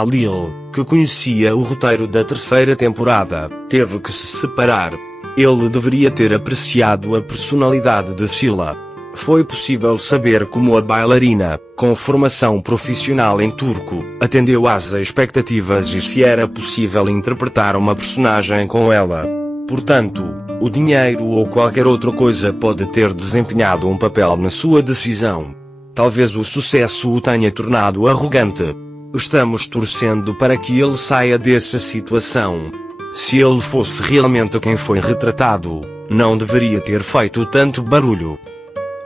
Halil, que conhecia o roteiro da terceira temporada, teve que se separar. Ele deveria ter apreciado a personalidade de Scylla. Foi possível saber como a bailarina, com formação profissional em turco, atendeu às expectativas e se era possível interpretar uma personagem com ela. Portanto, o dinheiro ou qualquer outra coisa pode ter desempenhado um papel na sua decisão. Talvez o sucesso o tenha tornado arrogante. Estamos torcendo para que ele saia dessa situação. Se ele fosse realmente quem foi retratado, não deveria ter feito tanto barulho.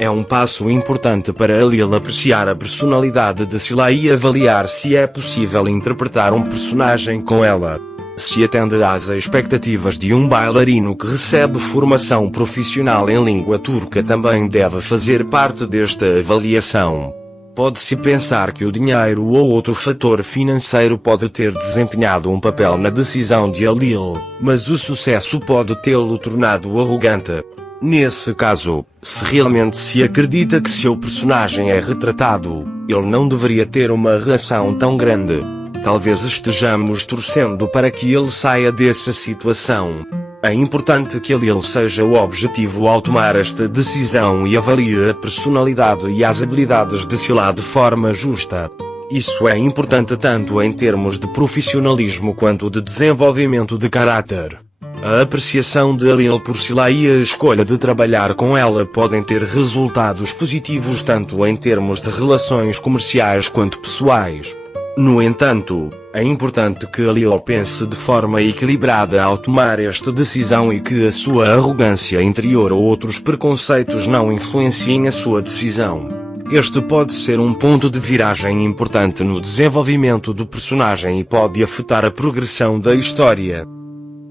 É um passo importante para Halil apreciar a personalidade de Scylla e avaliar se é possível interpretar um personagem com ela. Se atende às expectativas de um bailarino que recebe formação profissional em língua turca, também deve fazer parte desta avaliação. Pode-se pensar que o dinheiro ou outro fator financeiro pode ter desempenhado um papel na decisão de Halil, mas o sucesso pode tê-lo tornado arrogante. Nesse caso, se realmente se acredita que seu personagem é retratado, ele não deveria ter uma reação tão grande. Talvez estejamos torcendo para que ele saia dessa situação. É importante que ele seja o objetivo ao tomar esta decisão e avalie a personalidade e as habilidades de Scylla de forma justa. Isso é importante tanto em termos de profissionalismo quanto de desenvolvimento de caráter. A apreciação de Halil por Scylla e a escolha de trabalhar com ela podem ter resultados positivos tanto em termos de relações comerciais quanto pessoais. No entanto, é importante que Halil pense de forma equilibrada ao tomar esta decisão e que a sua arrogância interior ou outros preconceitos não influenciem a sua decisão. Este pode ser um ponto de viragem importante no desenvolvimento do personagem e pode afetar a progressão da história.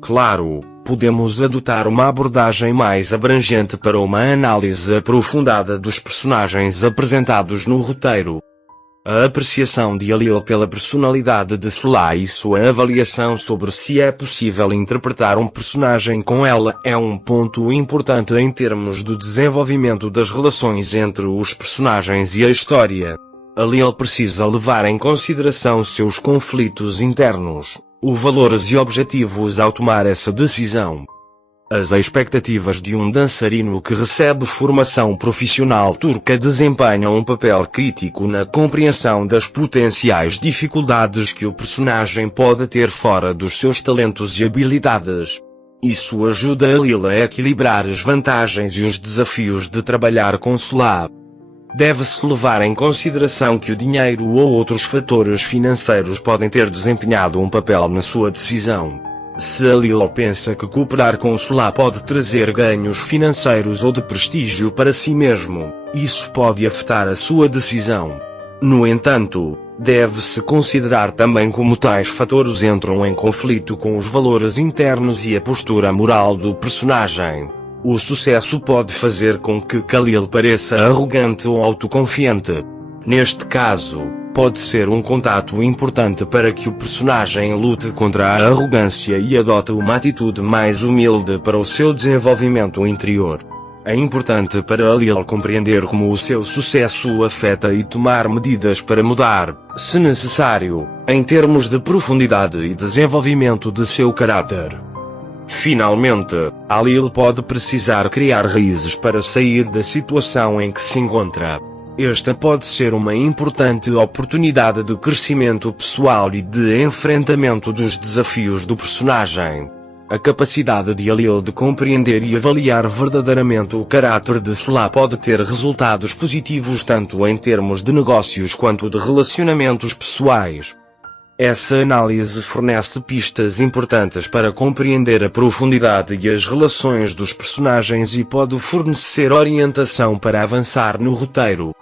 Claro, podemos adotar uma abordagem mais abrangente para uma análise aprofundada dos personagens apresentados no roteiro. A apreciação de Halil pela personalidade de Scylla e sua avaliação sobre se é possível interpretar um personagem com ela é um ponto importante em termos do desenvolvimento das relações entre os personagens e a história. Halil precisa levar em consideração seus conflitos internos, os valores e objetivos ao tomar essa decisão. As expectativas de um dançarino que recebe formação profissional turca desempenham um papel crítico na compreensão das potenciais dificuldades que o personagem pode ter fora dos seus talentos e habilidades. Isso ajuda Halil a equilibrar as vantagens e os desafios de trabalhar com Scylla. Deve-se levar em consideração que o dinheiro ou outros fatores financeiros podem ter desempenhado um papel na sua decisão. Se Halil pensa que cooperar com Scylla pode trazer ganhos financeiros ou de prestígio para si mesmo, isso pode afetar a sua decisão. No entanto, deve-se considerar também como tais fatores entram em conflito com os valores internos e a postura moral do personagem. O sucesso pode fazer com que Halil pareça arrogante ou autoconfiante. Neste caso, pode ser um contato importante para que o personagem lute contra a arrogância e adote uma atitude mais humilde para o seu desenvolvimento interior. É importante para Halil compreender como o seu sucesso o afeta e tomar medidas para mudar, se necessário, em termos de profundidade e desenvolvimento de seu caráter. Finalmente, Halil pode precisar criar raízes para sair da situação em que se encontra. Esta pode ser uma importante oportunidade de crescimento pessoal e de enfrentamento dos desafios do personagem. A capacidade de Halil de compreender e avaliar verdadeiramente o caráter de Scylla pode ter resultados positivos tanto em termos de negócios quanto de relacionamentos pessoais. Essa análise fornece pistas importantes para compreender a profundidade e as relações dos personagens e pode fornecer orientação para avançar no roteiro.